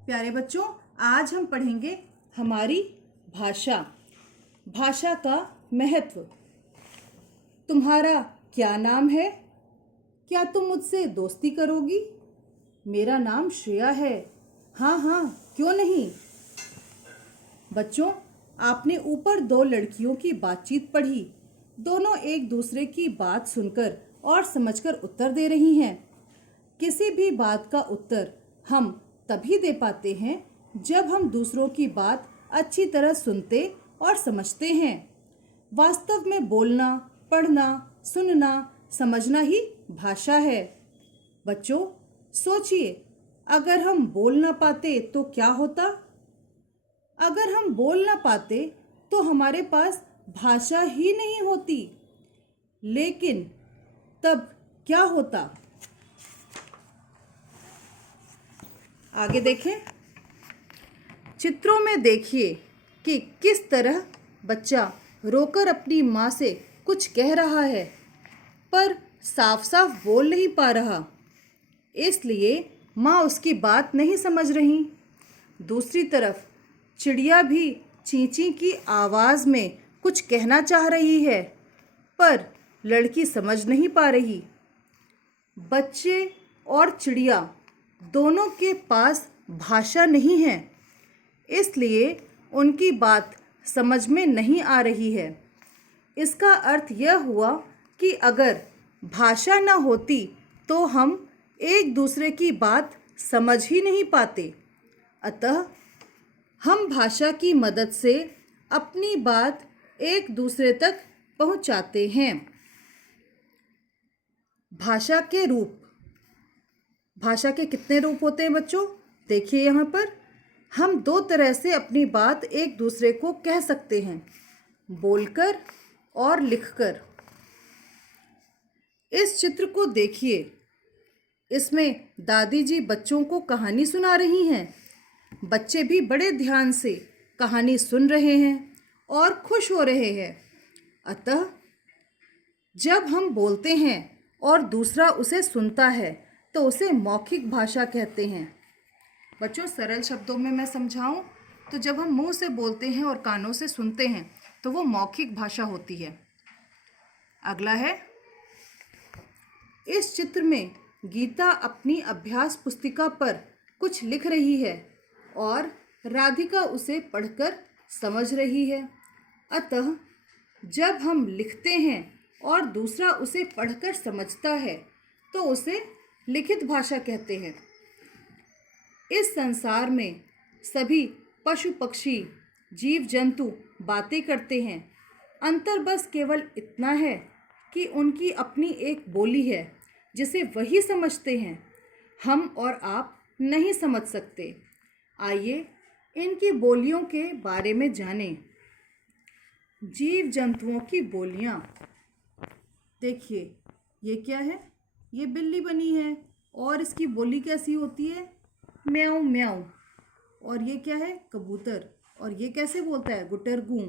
प्यारे बच्चों, आज हम पढ़ेंगे हमारी भाषा। भाषा का महत्व। तुम्हारा क्या नाम है? क्या तुम मुझसे दोस्ती करोगी? मेरा नाम श्रेया है। हाँ हाँ, क्यों नहीं। बच्चों, आपने ऊपर दो लड़कियों की बातचीत पढ़ी। दोनों एक दूसरे की बात सुनकर और समझकर उत्तर दे रही हैं। किसी भी बात का उत्तर हम तभी दे पाते हैं जब हम दूसरों की बात अच्छी तरह सुनते और समझते हैं। वास्तव में बोलना, पढ़ना, सुनना, समझना ही भाषा है। बच्चों, सोचिए, अगर हम बोल ना पाते तो क्या होता? अगर हम बोल ना पाते तो हमारे पास भाषा ही नहीं होती। लेकिन तब क्या होता? आगे देखें। चित्रों में देखिए कि किस तरह बच्चा रोकर अपनी माँ से कुछ कह रहा है, पर साफ साफ बोल नहीं पा रहा, इसलिए माँ उसकी बात नहीं समझ रही। दूसरी तरफ चिड़िया भी चींची की आवाज़ में कुछ कहना चाह रही है, पर लड़की समझ नहीं पा रही। बच्चे और चिड़िया दोनों के पास भाषा नहीं है, इसलिए उनकी बात समझ में नहीं आ रही है। इसका अर्थ यह हुआ कि अगर भाषा न होती तो हम एक दूसरे की बात समझ ही नहीं पाते। अतः हम भाषा की मदद से अपनी बात एक दूसरे तक पहुंचाते हैं। भाषा के रूप। भाषा के कितने रूप होते हैं बच्चों? देखिए यहाँ पर हम दो तरह से अपनी बात एक दूसरे को कह सकते हैं, बोलकर और लिखकर। इस चित्र को देखिए, इसमें दादी जी बच्चों को कहानी सुना रही हैं। बच्चे भी बड़े ध्यान से कहानी सुन रहे हैं और खुश हो रहे हैं। अतः जब हम बोलते हैं और दूसरा उसे सुनता है तो उसे मौखिक भाषा कहते हैं। बच्चों, सरल शब्दों में मैं समझाऊं तो जब हम मुंह से बोलते हैं और कानों से सुनते हैं तो वो मौखिक भाषा होती है। अगला है, इस चित्र में गीता अपनी अभ्यास पुस्तिका पर कुछ लिख रही है और राधिका उसे पढ़कर समझ रही है। अतः जब हम लिखते हैं और दूसरा उसे पढ़कर समझता है तो उसे लिखित भाषा कहते हैं। इस संसार में सभी पशु पक्षी, जीव जंतु बातें करते हैं। अंतर बस केवल इतना है कि उनकी अपनी एक बोली है जिसे वही समझते हैं। हम और आप नहीं समझ सकते। आइए इनकी बोलियों के बारे में जानें। जीव जंतुओं की बोलियां। देखिए, ये क्या है? ये बिल्ली बनी है और इसकी बोली कैसी होती है? म्याऊं म्याऊं। और ये क्या है? कबूतर। और ये कैसे बोलता है? गुटरगू।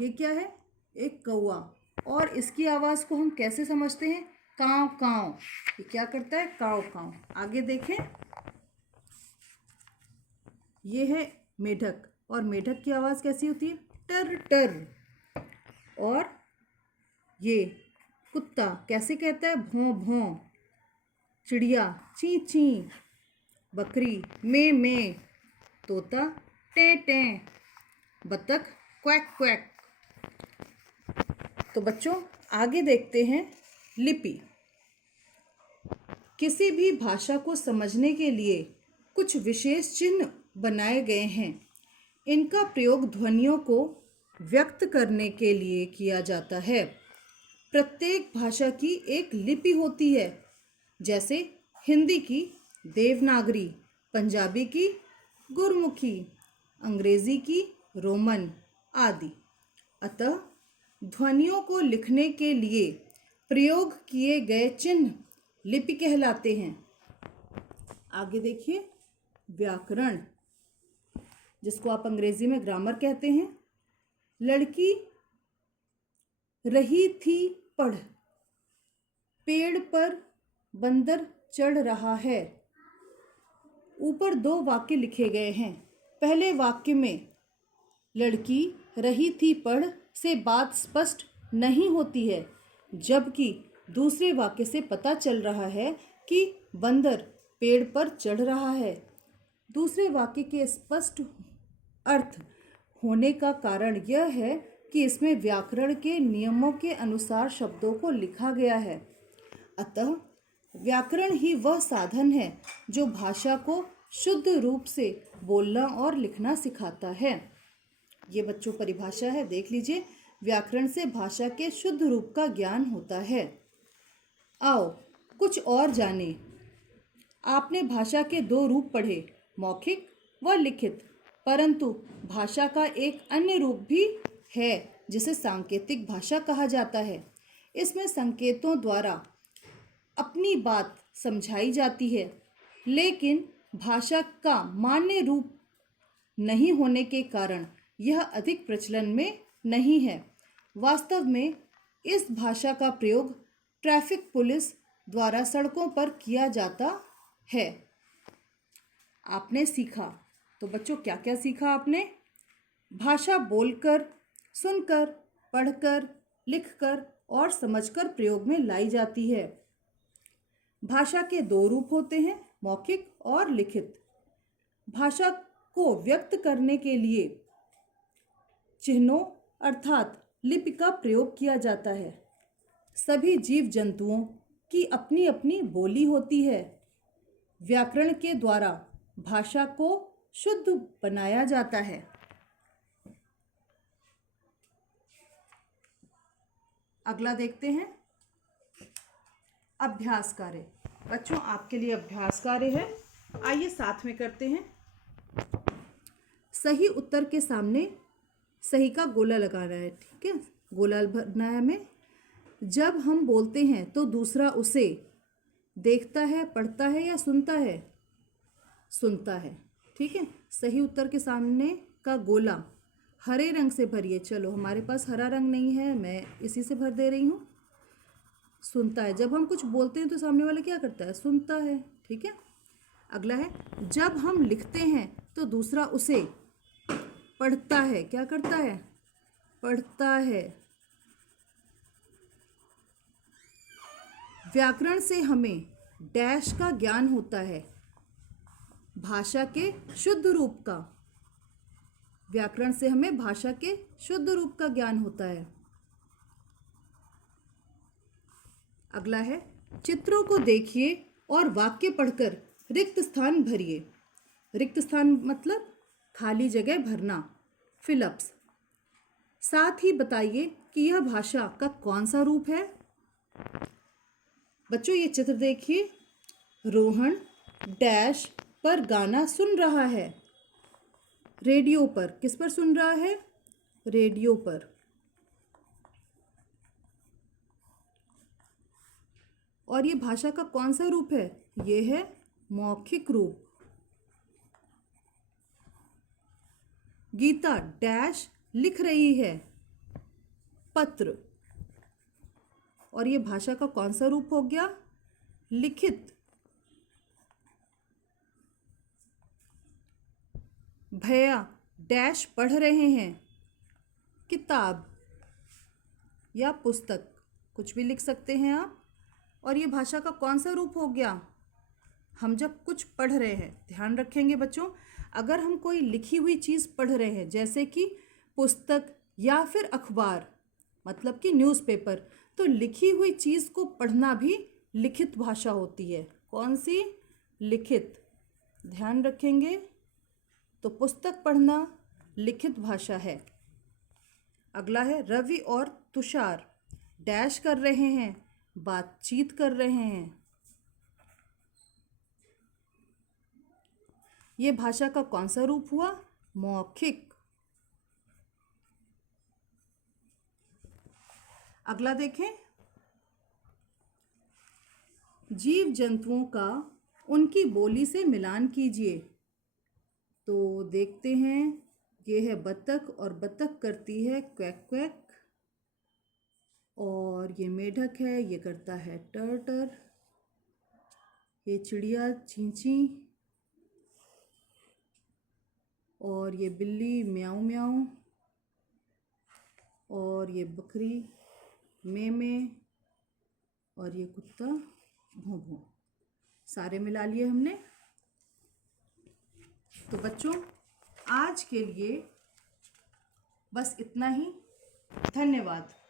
ये क्या है? एक कौवा। और इसकी आवाज़ को हम कैसे समझते हैं? काव काव। ये क्या करता है? काव काव। आगे देखें। ये है मेढक और मेढक की आवाज़ कैसी होती है? टर टर। और ये कुत्ता कैसे कहता है? भौं भौं। चिड़िया ची ची। बकरी में में। तोता टें टें। बतख क्वैक क्वैक। तो बच्चों, आगे देखते हैं लिपि। किसी भी भाषा को समझने के लिए कुछ विशेष चिन्ह बनाए गए हैं। इनका प्रयोग ध्वनियों को व्यक्त करने के लिए किया जाता है। प्रत्येक भाषा की एक लिपि होती है, जैसे हिंदी की देवनागरी, पंजाबी की गुरमुखी, अंग्रेजी की रोमन आदि। अतः ध्वनियों को लिखने के लिए प्रयोग किए गए चिन्ह लिपि कहलाते हैं। आगे देखिए, व्याकरण, जिसको आप अंग्रेजी में ग्रामर कहते हैं। लड़की रही थी पढ़, पेड़ पर बंदर चढ़ रहा है, ऊपर दो वाक्य लिखे गए हैं। पहले वाक्य में लड़की रही थी पढ़ से बात स्पष्ट नहीं होती है, जबकि दूसरे वाक्य से पता चल रहा है कि बंदर पेड़ पर चढ़ रहा है। दूसरे वाक्य के स्पष्ट अर्थ होने का कारण यह है कि इसमें व्याकरण के नियमों के अनुसार शब्दों को लिखा गया है। अतः व्याकरण ही वह साधन है जो भाषा को शुद्ध रूप से बोलना और लिखना सिखाता है। ये बच्चों परिभाषा है, देख लीजिए। व्याकरण से भाषा के शुद्ध रूप का ज्ञान होता है। आओ कुछ और जानें। आपने भाषा के दो रूप पढ़े, मौखिक व लिखित, परंतु भाषा का एक अन्य रूप भी है जिसे सांकेतिक भाषा कहा जाता है। इसमें संकेतों द्वारा अपनी बात समझाई जाती है, लेकिन भाषा का मान्य रूप नहीं होने के कारण यह अधिक प्रचलन में नहीं है। वास्तव में इस भाषा का प्रयोग ट्रैफिक पुलिस द्वारा सड़कों पर किया जाता है। आपने सीखा, तो बच्चों क्या क्या सीखा आपने? भाषा बोलकर, सुनकर, पढ़कर, लिखकर और समझकर प्रयोग में लाई जाती है। भाषा के दो रूप होते हैं, मौखिक और लिखित। भाषा को व्यक्त करने के लिए चिन्हों अर्थात लिपि का प्रयोग किया जाता है। सभी जीव जंतुओं की अपनी अपनी बोली होती है। व्याकरण के द्वारा भाषा को शुद्ध बनाया जाता है। अगला देखते हैं, अभ्यास कार्य। बच्चों आपके लिए अभ्यास कार्य है, आइए साथ में करते हैं। सही उत्तर के सामने सही का गोला लगाना है, ठीक है? गोला भरना है हमें। जब हम बोलते हैं तो दूसरा उसे देखता है, पढ़ता है या सुनता है? सुनता है, ठीक है। सही उत्तर के सामने का गोला हरे रंग से भरिए। चलो हमारे पास हरा रंग नहीं है, मैं इसी से भर दे रही हूँ। सुनता है, जब हम कुछ बोलते हैं तो सामने वाला क्या करता है? सुनता है, ठीक है। अगला है, जब हम लिखते हैं तो दूसरा उसे पढ़ता है। क्या करता है? पढ़ता है। व्याकरण से हमें डैश का ज्ञान होता है, भाषा के शुद्ध रूप का। व्याकरण से हमें भाषा के शुद्ध रूप का ज्ञान होता है। अगला है, चित्रों को देखिए और वाक्य पढ़कर रिक्त स्थान भरिए। रिक्त स्थान मतलब खाली जगह भरना, फिलअप्स। साथ ही बताइए कि यह भाषा का कौन सा रूप है। बच्चों ये चित्र देखिए, रोहन डैश पर गाना सुन रहा है। रेडियो पर, किस पर सुन रहा है? रेडियो पर। और ये भाषा का कौन सा रूप है? ये है मौखिक रूप। गीता डैश लिख रही है, पत्र। और ये भाषा का कौन सा रूप हो गया? लिखित। भैया डैश पढ़ रहे हैं, किताब या पुस्तक, कुछ भी लिख सकते हैं आप। और ये भाषा का कौन सा रूप हो गया? हम जब कुछ पढ़ रहे हैं, ध्यान रखेंगे बच्चों, अगर हम कोई लिखी हुई चीज़ पढ़ रहे हैं, जैसे कि पुस्तक या फिर अखबार, मतलब कि न्यूज़पेपर, तो लिखी हुई चीज़ को पढ़ना भी लिखित भाषा होती है। कौन सी? लिखित। ध्यान रखेंगे, तो पुस्तक पढ़ना लिखित भाषा है। अगला है, रवि और तुषार डैश कर रहे हैं, बातचीत कर रहे हैं। ये भाषा का कौन सा रूप हुआ? मौखिक। अगला देखें, जीव जंतुओं का उनकी बोली से मिलान कीजिए। तो देखते हैं, ये है बतख और बतख करती है क्वैक क्वैक। और ये मेढक है, ये करता है टर टर। ये चिड़िया चीं चीं। और ये बिल्ली म्याऊं म्याऊं, और ये बकरी में में, और ये कुत्ता भौं भौं। सारे मिला लिए हमने। तो बच्चों, आज के लिए बस इतना ही। धन्यवाद।